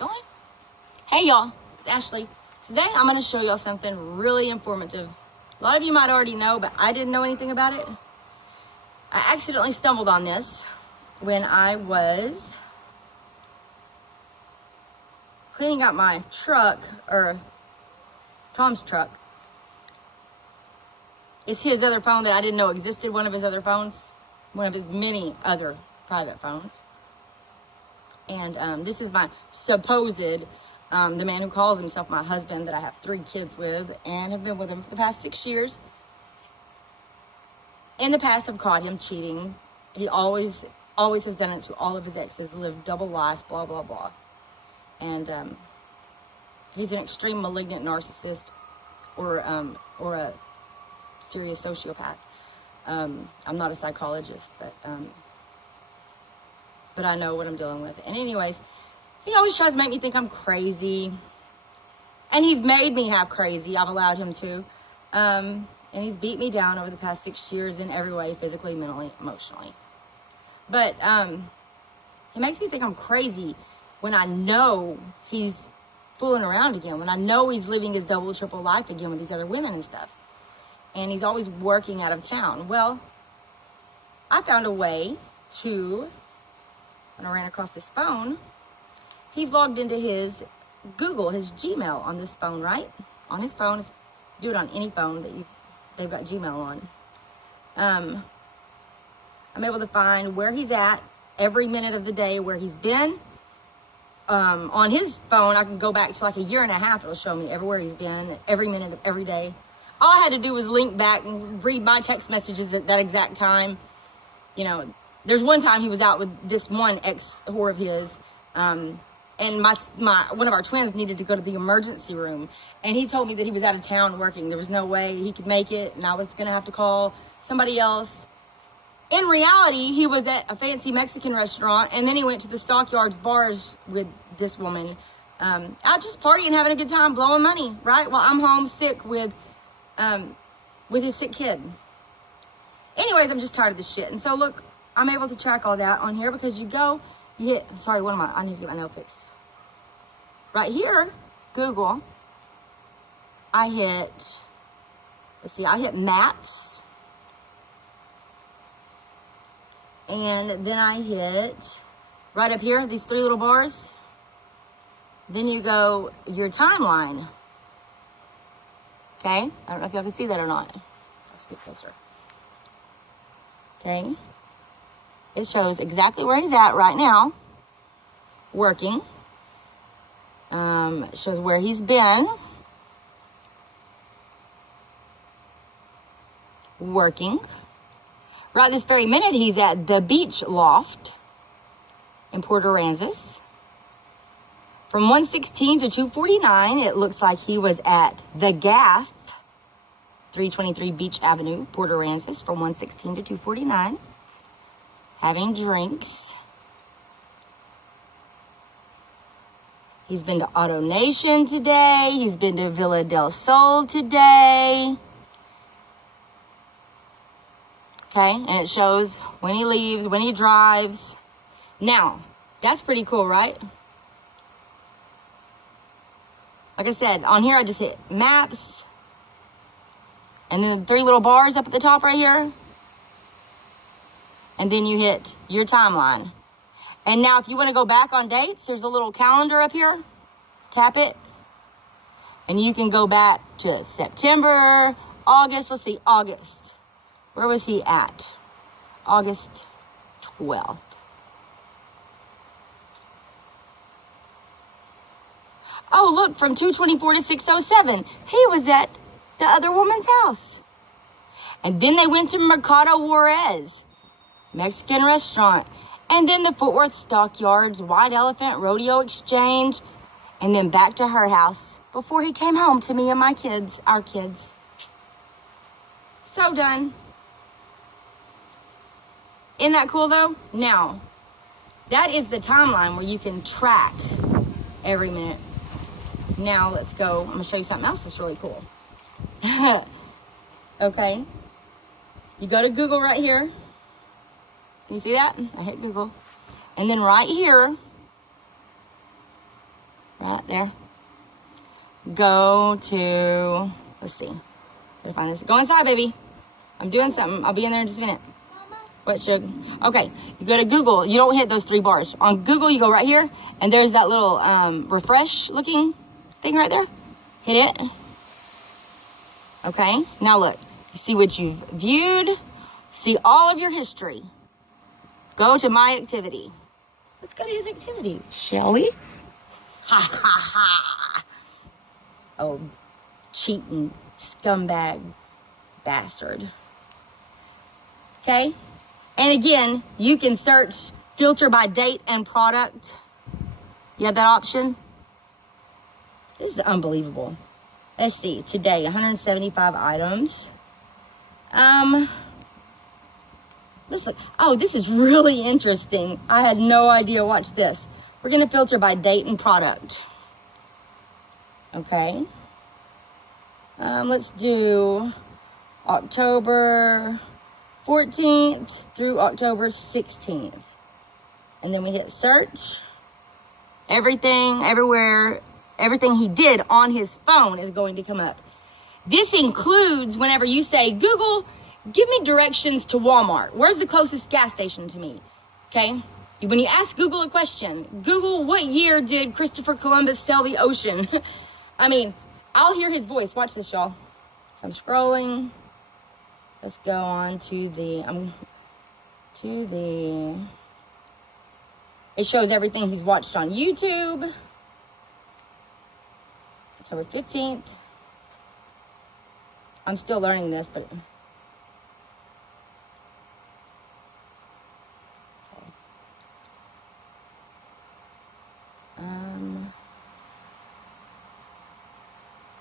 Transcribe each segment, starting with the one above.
Going? Hey y'all, it's Ashley. Today I'm going to show y'all something really informative. A lot of you might already know, but I didn't know anything about it. I accidentally stumbled on this when I was cleaning out my truck, or Tom's truck. It's his other phone that I didn't know existed, one of his other phones, one of his many other private phones. And this is my supposed, the man who calls himself my husband, that I have 3 kids with and have been with him for the past 6 years. In the past, I've caught him cheating. He always has done it to all of his exes, lived double life, blah, blah, blah. And he's an extreme malignant narcissist, or a serious sociopath. I'm not a psychologist, but I know what I'm dealing with. And anyways, he always tries to make me think I'm crazy. And he's made me half crazy. I've allowed him to. And he's beat me down over the past 6 years in every way, physically, mentally, emotionally. But it makes me think I'm crazy when I know he's fooling around again, when I know he's living his double, triple life again with these other women and stuff. And he's always working out of town. Well, I found a way to, when I ran across this phone, he's logged into his Google, his Gmail on this phone, right? On his phone. Do it on any phone that they've got Gmail on. I'm able to find where he's at every minute of the day, where he's been. On his phone, I can go back to like a year and a half. It'll show me everywhere he's been, every minute of every day. All I had to do was link back and read my text messages at that exact time. You know, there's one time he was out with this one ex-whore of his, and one of our twins needed to go to the emergency room, and he told me that he was out of town working. There was no way he could make it, and I was going to have to call somebody else. In reality, he was at a fancy Mexican restaurant, and then he went to the Stockyards bars with this woman, out just partying, having a good time, blowing money, right? While I'm home sick with his sick kid. Anyways, I'm just tired of this shit. And so look, I'm able to track all that on here, because you hit, sorry, what am I need to get my nail fixed. Right here, Google, I hit maps. And then I hit, right up here, these 3 little bars. Then you go, your timeline. Okay, I don't know if y'all can see that or not. Let's get closer. Okay, it shows exactly where he's at right now, working. It shows where he's been, working. Right this very minute, he's at the Beach Loft in Port Aransas. From 1:16 to 2:49, it looks like he was at the Gaff, 323 Beach Avenue, Port Aransas, from 1:16 to 2:49, having drinks. He's been to Auto Nation today. He's been to Villa del Sol today. Okay, and it shows when he leaves, when he drives. Now, that's pretty cool, right? Like I said, on here I just hit maps. And then the 3 little bars up at the top right here. And then you hit your timeline. And now if you want to go back on dates, there's a little calendar up here. Tap it. And you can go back to September, August. Let's see, August. Where was he at? August 12th. Oh, look, from 2:24 to 6:07, he was at the other woman's house. And then they went to Mercado Juarez, Mexican restaurant. And then the Fort Worth Stockyards, White Elephant, Rodeo Exchange. And then back to her house before he came home to me and my kids, our kids. So done. Isn't that cool, though? Now, that is the timeline where you can track every minute. Now, let's go. I'm going to show you something else that's really cool. Okay. You go to Google right here. Can you see that? I hit Google. And then right here, There. Go to, let's see. Gotta find this. Go inside, baby. I'm doing something. I'll be in there in just a minute. What, Sugar? Okay, you go to Google. You don't hit those 3 bars. On Google, you go right here, and there's that little refresh-looking thing right there. Hit it. Okay, now look. You see what you've viewed. See all of your history. Go to My Activity. Let's go to his activity, shall we? Ha, ha, ha. Oh, cheating scumbag bastard. Okay? And again, you can search, filter by date and product. You have that option? This is unbelievable. Let's see, today, 175 items. Let's look. Oh, this is really interesting. I had no idea. Watch this. We're gonna filter by date and product. Okay. Let's do October 14th through October 16th. And then we hit search. Everything, everywhere, everything he did on his phone is going to come up. This includes whenever you say, Google, give me directions to Walmart. Where's the closest gas station to me? Okay? When you ask Google a question, Google, what year did Christopher Columbus sail the ocean? I mean, I'll hear his voice. Watch this, y'all. I'm scrolling. Let's go on to the, it shows everything he's watched on YouTube. October 15th. I'm still learning this, but... Okay.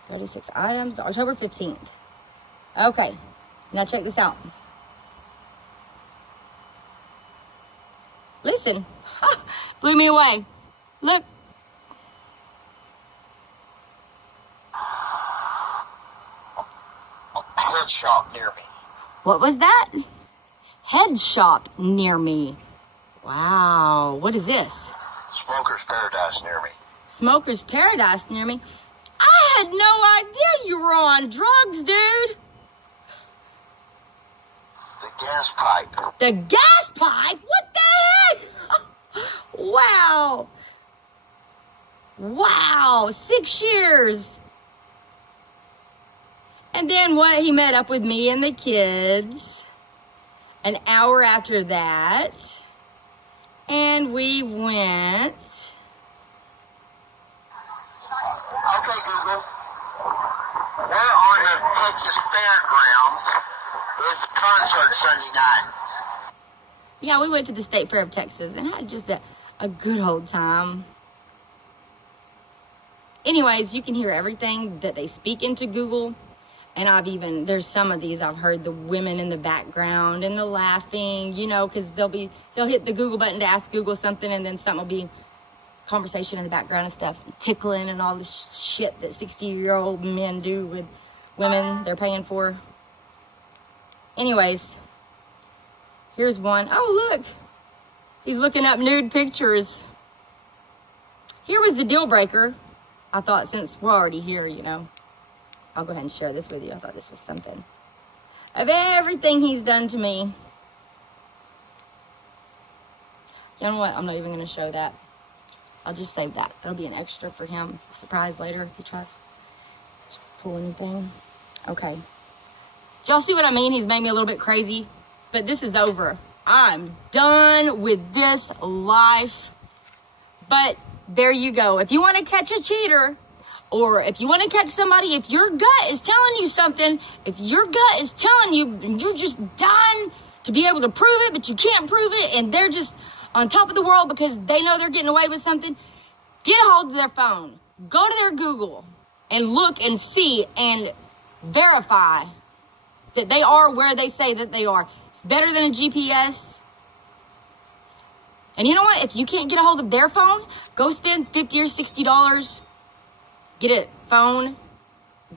36 items, October 15th. Okay, now check this out. Listen, blew me away. Look. Head shop near me. What was that? Head shop near me. Wow, what is this? Smoker's Paradise near me. Smoker's Paradise near me. I had no idea you were on drugs, dude. The gas pipe. The gas pipe? What the heck? Wow. Wow, 6 years. And then what? He met up with me and the kids an hour after that. And we went. Okay, Google. We're on the Texas Fairgrounds. There's a concert Sunday night. Yeah, we went to the State Fair of Texas and had just a good old time. Anyways, you can hear everything that they speak into Google. And there's some of these I've heard the women in the background and the laughing, you know, because they'll hit the Google button to ask Google something, and then something will be conversation in the background and stuff, tickling and all this shit that 60-year-old men do with women they're paying for. Anyways, here's one. Oh, look. He's looking up nude pictures. Here was the deal breaker. I thought, since we're already here, you know, I'll go ahead and share this with you. I thought this was something. Of everything he's done to me. You know what? I'm not even going to show that. I'll just save that. That'll be an extra for him. Surprise later if he tries to pull anything. Okay. Y'all see what I mean? He's made me a little bit crazy. But this is over. I'm done with this life. But there you go. If you want to catch a cheater, or if you want to catch somebody, if your gut is telling you something, if your gut is telling you, you're just dying to be able to prove it, but you can't prove it, and they're just on top of the world because they know they're getting away with something, get a hold of their phone. Go to their Google and look and see and verify that they are where they say that they are. It's better than a GPS. And you know what? If you can't get a hold of their phone, go spend $50 or $60. Get a phone,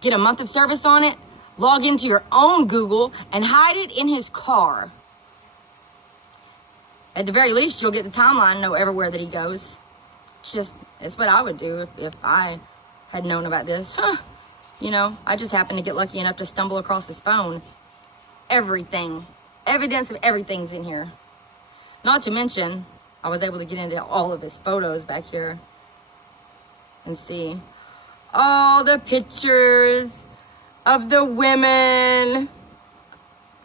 get a month of service on it, log into your own Google, and hide it in his car. At the very least, you'll get the timeline and know everywhere that he goes. It's what I would do if I had known about this. You know, I just happened to get lucky enough to stumble across his phone. Everything. Evidence of everything's in here. Not to mention, I was able to get into all of his photos back here and see all the pictures of the women.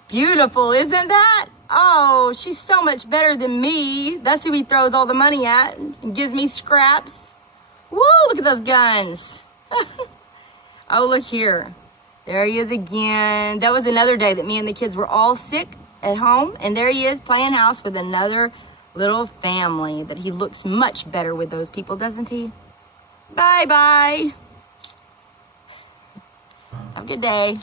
Beautiful, isn't that? Oh, she's so much better than me. That's who he throws all the money at and gives me scraps. Woo, look at those guns. Oh, look here. There he is again. That was another day that me and the kids were all sick at home. And there he is playing house with another little family that he looks much better with those people, doesn't he? Bye-bye. Have a good day.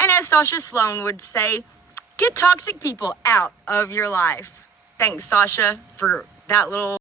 And as Sasha Sloan would say, get toxic people out of your life. Thanks, Sasha, for that little